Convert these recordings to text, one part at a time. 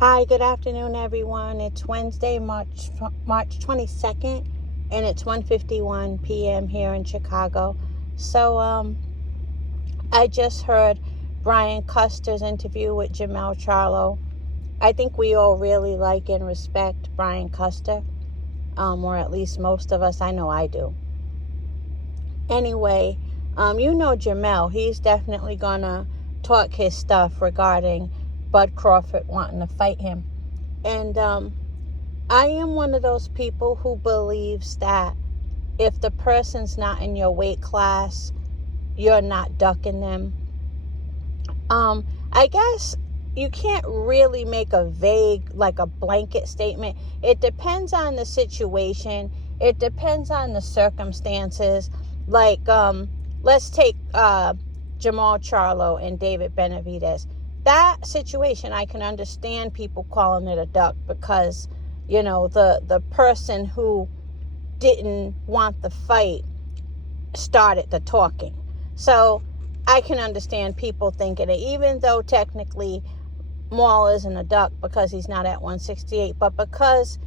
Hi, good afternoon, everyone. It's Wednesday, March 22nd, and it's 1:51 p.m. here in Chicago. So, I just heard Brian Custer's interview with Mell. I think we all really like and respect Brian Custer, or at least most of us. I know I do. Anyway, Mell, he's definitely gonna talk his stuff regarding Bud Crawford wanting to fight him. And I am one of those people who believes that if the person's not in your weight class, you're not ducking them. I guess you can't really make a vague, like a blanket statement. It depends on the situation. It depends on the circumstances. Like, let's take Jamal Charlo and David Benavidez. That situation, I can understand people calling it a duck because, the person who didn't want the fight started the talking. So I can understand people thinking it, even though technically Maul isn't a duck because he's not at 168, but because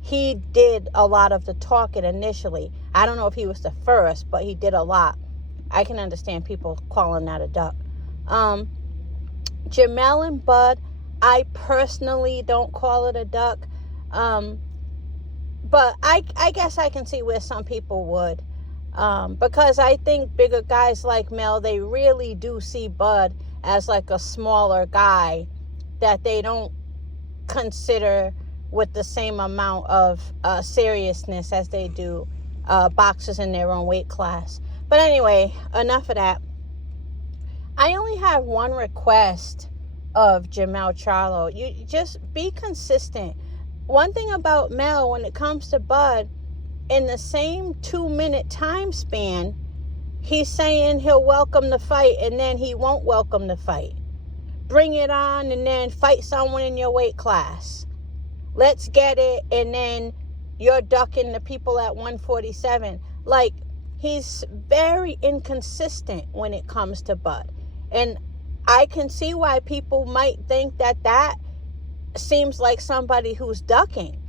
he did a lot of the talking initially. I don't know if he was the first, but he did a lot. I can understand people calling that a duck. Mell and Bud, I personally don't call it a duck. But I guess I can see where some people would. Because I think bigger guys like Mell, they really do see Bud as like a smaller guy that they don't consider with the same amount of seriousness as they do boxers in their own weight class. But anyway, enough of that. I only have one request of Jamal Charlo. You just be consistent. One thing about Mell, when it comes to Bud, in the same 2-minute time span, he's saying he'll welcome the fight and then he won't welcome the fight. Bring it on and then fight someone in your weight class. Let's get it, and then you're ducking the people at 147. Like, he's very inconsistent when it comes to Bud. And I can see why people might think that seems like somebody who's ducking.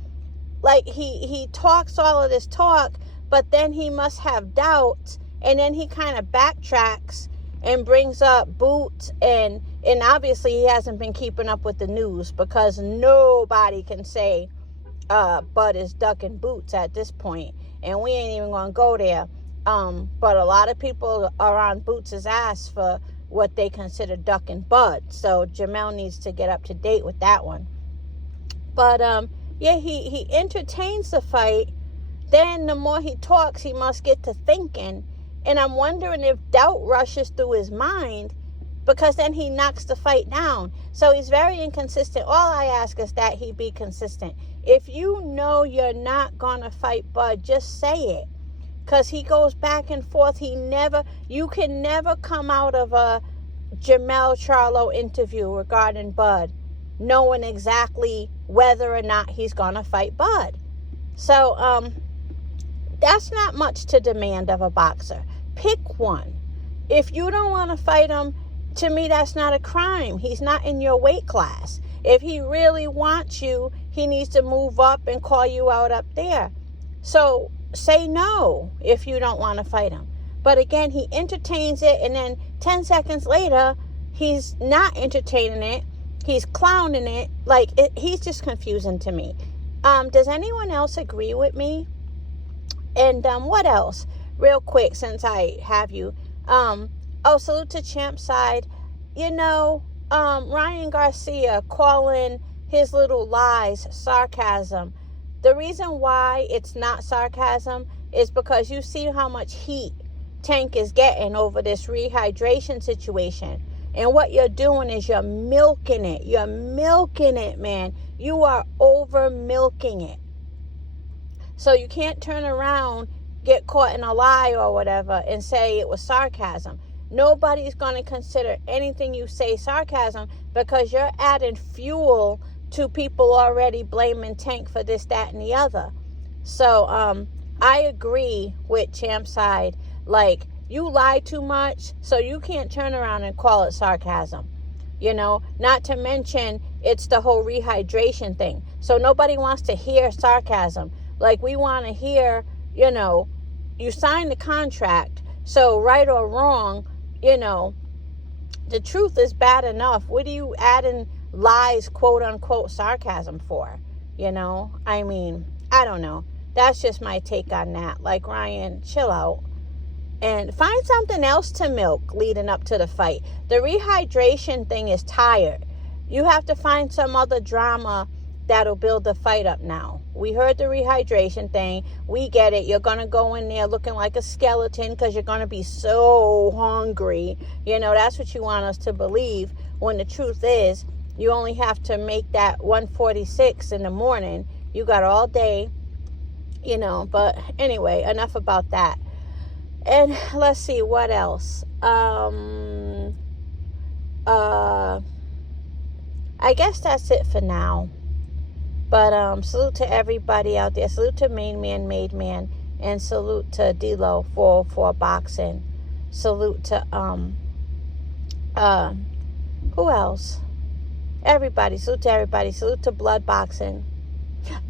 Like, he talks all of this talk, but then he must have doubts, and then he kind of backtracks and brings up Boots, and obviously he hasn't been keeping up with the news because nobody can say Bud is ducking Boots at this point, and we ain't even gonna go there. But a lot of people are on Boots' ass for what they consider ducking Bud, so Mell needs to get up to date with that one. But he entertains the fight. Then the more he talks, he must get to thinking, and I'm wondering if doubt rushes through his mind, because then he knocks the fight down. So he's very inconsistent. All I ask is that he be consistent. If you know you're not gonna fight Bud, just say it. Because he goes back and forth. You can never come out of a Jamal Charlo interview regarding Bud knowing exactly whether or not he's going to fight Bud. So, that's not much to demand of a boxer. Pick one. If you don't want to fight him, to me, that's not a crime. He's not in your weight class. If he really wants you, he needs to move up and call you out up there. So, say no if you don't want to fight him. But again, he entertains it, and then 10 seconds later, he's not entertaining it. He's clowning it. He's just confusing to me. Does anyone else agree with me? And what else? Real quick, since I have you. Salute to Champ Side. Ryan Garcia calling his little lies sarcasm. The reason why it's not sarcasm is because you see how much heat Tank is getting over this rehydration situation. And what you're doing is you're milking it. You're milking it, man. You are over milking it. So you can't turn around, get caught in a lie or whatever, and say it was sarcasm. Nobody's going to consider anything you say sarcasm because you're adding fuel to people already blaming Tank for this, that, and the other. So I agree with Champ Side. You lie too much, so you can't turn around and call it sarcasm. Not to mention it's the whole rehydration thing. So nobody wants to hear sarcasm. Like, we want to hear, you signed the contract. So right or wrong, the truth is bad enough. What are you adding lies, quote unquote, sarcasm for? I mean, I don't know. That's just my take on that. Like, Ryan, chill out. And find something else to milk leading up to the fight. The rehydration thing is tired. You have to find some other drama that'll build the fight up now. We heard the rehydration thing. We get it. You're going to go in there looking like a skeleton because you're going to be so hungry. That's what you want us to believe. When the truth is, you only have to make that 1:46 in the morning. You got all day, But anyway, enough about that. And let's see, what else? I guess that's it for now. But salute to everybody out there. Salute to Main Man, Made Man. And salute to D-Lo 404 Boxing. Salute to, who else? Everybody. Salute to everybody. Salute to Blood Boxing.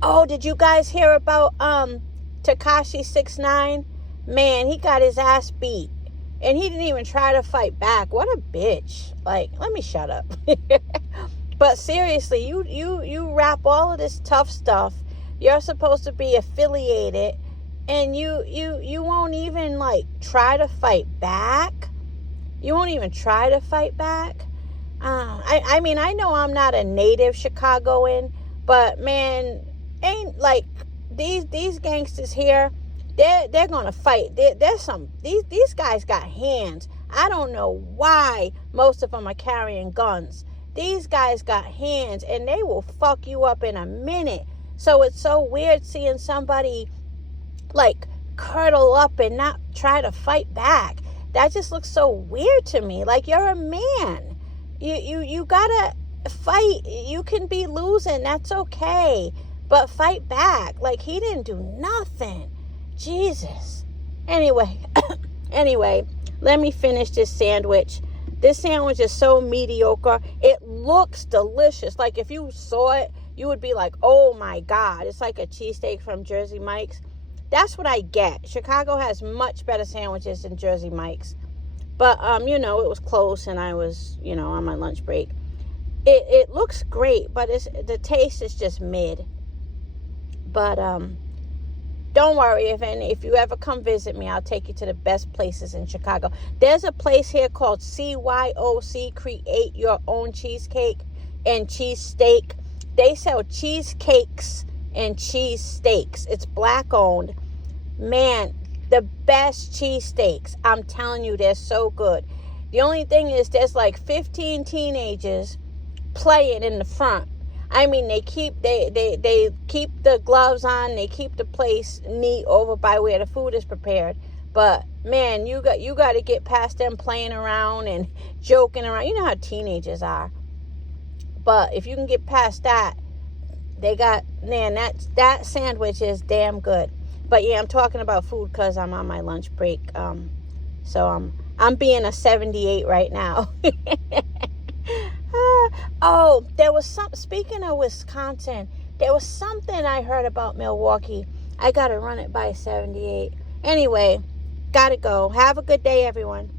Oh, did you guys hear about Tekashi 6ix9ine? Man, he got his ass beat. And he didn't even try to fight back. What a bitch. Like, let me shut up. But seriously, you rap all of this tough stuff. You're supposed to be affiliated. And you won't even, try to fight back. You won't even try to fight back. I mean, I know I'm not a native Chicagoan. But, man, ain't, these gangsters here, they're gonna fight. These guys got hands. I don't know why most of them are carrying guns. These guys got hands, and they will fuck you up in a minute. So it's so weird seeing somebody curdle up and not try to fight back. That just looks so weird to me. Like, you're a man. You gotta fight. You can be losing. That's okay. But fight back. Like, he didn't do nothing. Jesus. Anyway, let me finish this sandwich. This sandwich is so mediocre. It looks delicious. Like, if you saw it, you would be like, oh my God. It's like a cheesesteak from Jersey Mike's. That's what I get. Chicago has much better sandwiches than Jersey Mike's. But, it was close and I was, on my lunch break. It looks great, but the taste is just mid. But, don't worry, if you ever come visit me, I'll take you to the best places in Chicago. There's a place here called CYOC, Create Your Own Cheesecake and Cheesesteak. They sell cheesecakes and cheesesteaks. It's black owned. Man, the best cheesesteaks. I'm telling you, they're so good. The only thing is there's 15 teenagers playing in the front. I mean, they keep the gloves on. They keep the place neat over by where the food is prepared. But man, you got to get past them playing around and joking around. You know how teenagers are. But if you can get past that, that sandwich is damn good. But yeah, I'm talking about food because I'm on my lunch break. So I'm being a 78 right now. There was speaking of Wisconsin, there was something I heard about Milwaukee. I got to run it by 78. Anyway, gotta go. Have a good day, everyone.